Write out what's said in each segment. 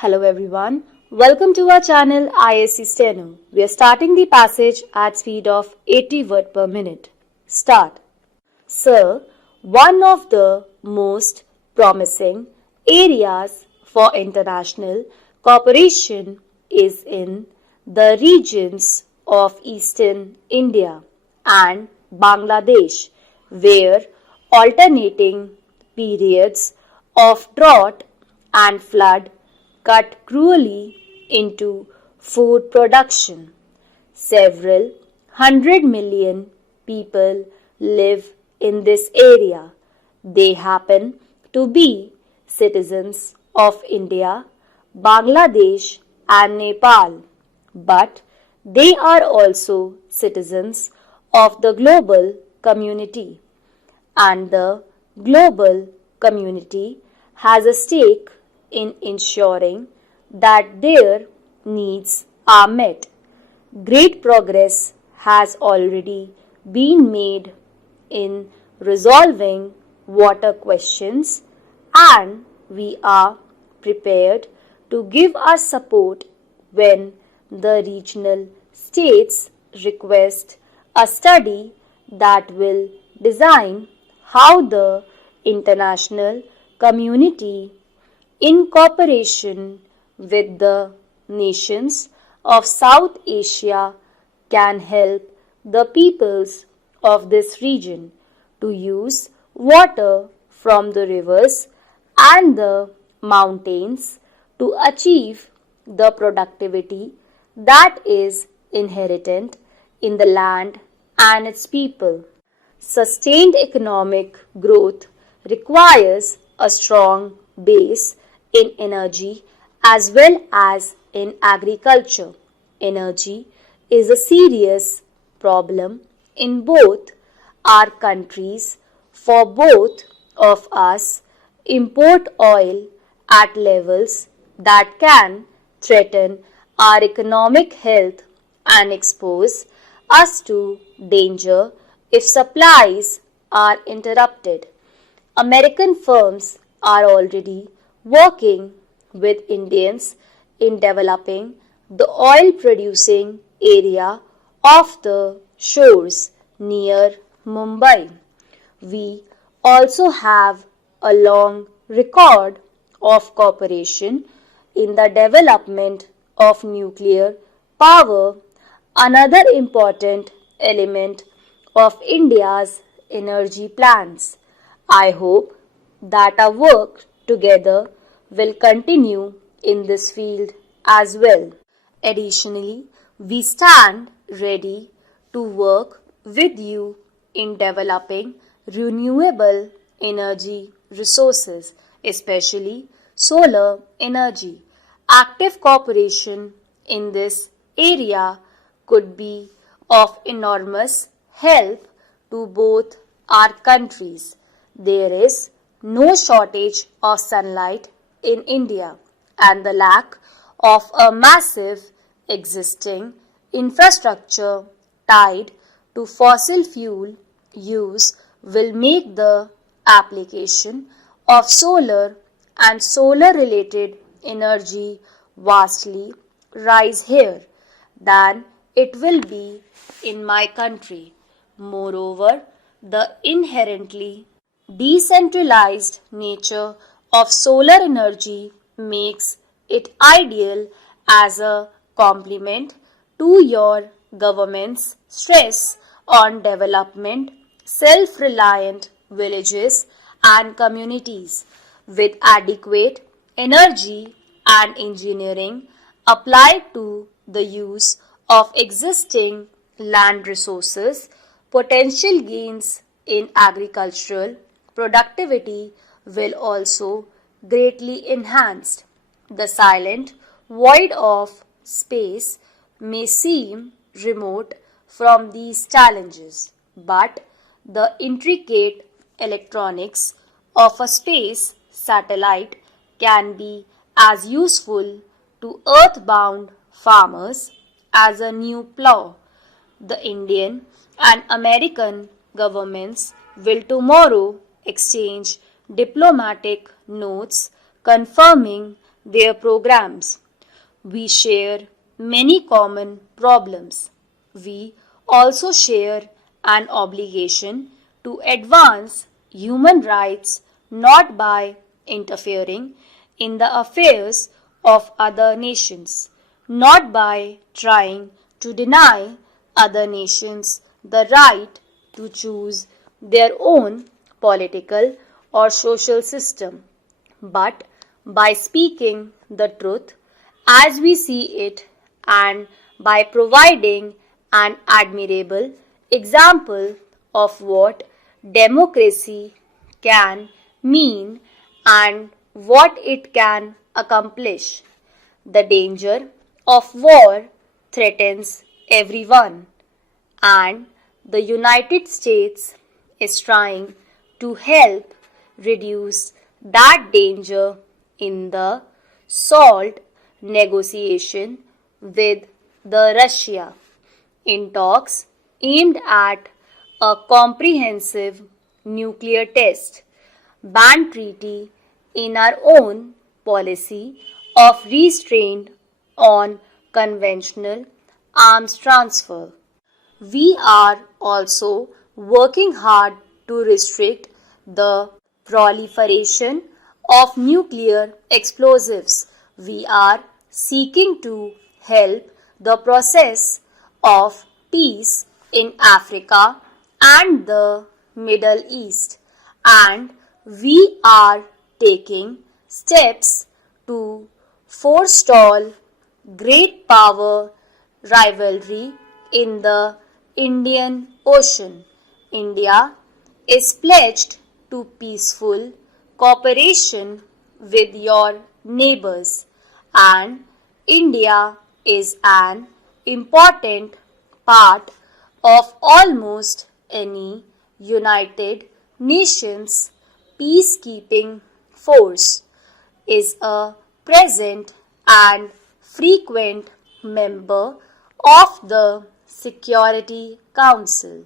Hello everyone. Welcome to our channel ISC Steno. We are starting the passage at speed of 80 words per minute. Start. Sir, one of the most promising areas for international cooperation is in the regions of eastern India and Bangladesh, where alternating periods of drought and flood cut cruelly into food production. Several 100 million people live in this area. They happen to be citizens of India, Bangladesh, and Nepal, but they are also citizens of the global community, and the global community has a stake in ensuring that their needs are met. Great progress has already been made in resolving water questions, and we are prepared to give our support when the regional states request a study that will design how the international community, in cooperation with the nations of South Asia, can help the peoples of this region to use water from the rivers and the mountains to achieve the productivity that is inherent in the land and its people. Sustained economic growth requires a strong base in energy as well as in agriculture. Energy is a serious problem in both our countries, for both of us import oil at levels that can threaten our economic health and expose us to danger if supplies are interrupted. American firms are already working with Indians in developing the oil producing area of the shores near Mumbai. We also have a long record of cooperation in the development of nuclear power, another important element of India's energy plans. I hope that our work together will continue in this field as well. Additionally, we stand ready to work with you in developing renewable energy resources, especially solar energy. Active cooperation in this area could be of enormous help to both our countries. There is no shortage of sunlight in India, and the lack of a massive existing infrastructure tied to fossil fuel use will make the application of solar and solar related energy vastly rise here than it will be in my country. Moreover, the inherently decentralized nature of solar energy makes it ideal as a complement to your government's stress on development self-reliant villages and communities with adequate energy and engineering applied to the use of existing land resources. Potential gains in agricultural productivity will also greatly enhanced. The silent void of space may seem remote from these challenges, but the intricate electronics of a space satellite can be as useful to earthbound farmers as a new plow. The Indian and American governments will tomorrow exchange diplomatic notes confirming their programs. We share many common problems. We also share an obligation to advance human rights not by interfering in the affairs of other nations, not by trying to deny other nations the right to choose their own political or social system, but by speaking the truth as we see it and by providing an admirable example of what democracy can mean and what it can accomplish. The danger of war threatens everyone, and the United States is trying to help reduce that danger in the SALT negotiation with the Russia in talks aimed at a comprehensive nuclear test ban treaty in our own policy of restraint on conventional arms transfer. We are also working hard to restrict the proliferation of nuclear explosives. We are seeking to help the process of peace in Africa and the Middle East, and we are taking steps to forestall great power rivalry in the Indian Ocean. India is pledged to peaceful cooperation with your neighbors, and India is an important part of almost any United Nations peacekeeping force, is a present and frequent member of the Security Council,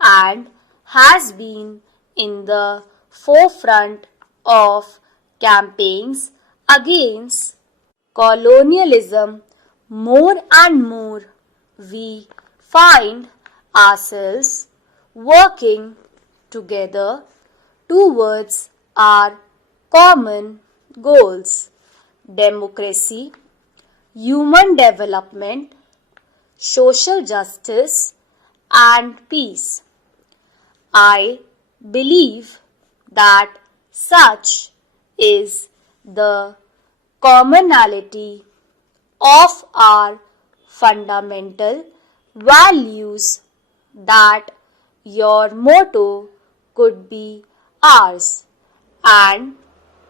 and has been in the forefront of campaigns against colonialism. More and more we find ourselves working together towards our common goals: democracy, human development, social justice, and peace. I believe that such is the commonality of our fundamental values that your motto could be ours, and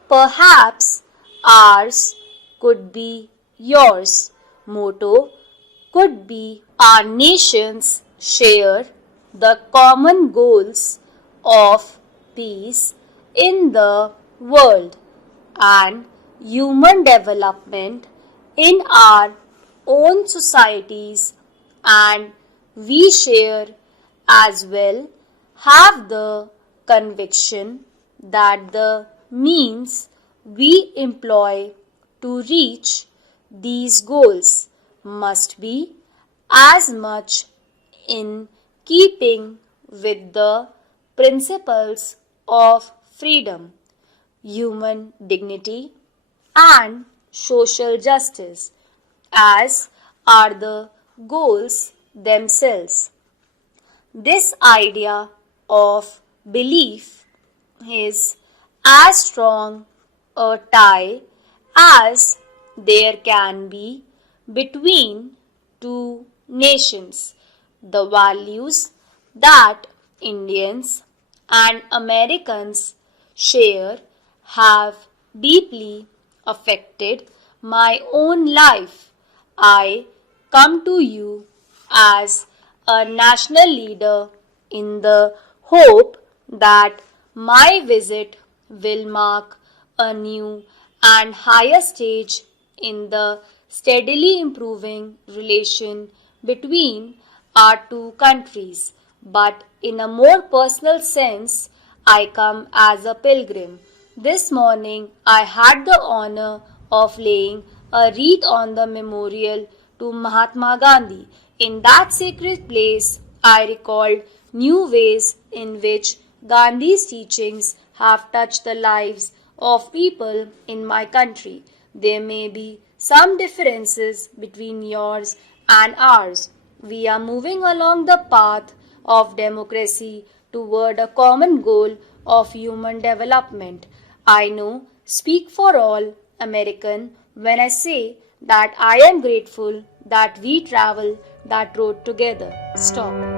perhaps ours could be yours. Motto could be our nations share the common goals of peace in the world and human development in our own societies, and we share as well have the conviction that the means we employ to reach these goals must be as much in keeping with the principles of freedom, human dignity, and social justice as are the goals themselves. This idea of belief is as strong a tie as there can be between two nations. The values that Indians and Americans share have deeply affected my own life. I come to you as a national leader in the hope that my visit will mark a new and higher stage in the steadily improving relation between our two countries. But in a more personal sense, I come as a pilgrim. This morning I had the honor of laying a wreath on the memorial to Mahatma Gandhi. In that sacred place, I recalled new ways in which Gandhi's teachings have touched the lives of people in my country. There may be some differences between yours and ours. We are moving along the path of democracy toward a common goal of human development. I know, speak for all American when I say that I am grateful that we travel that road together. Stop.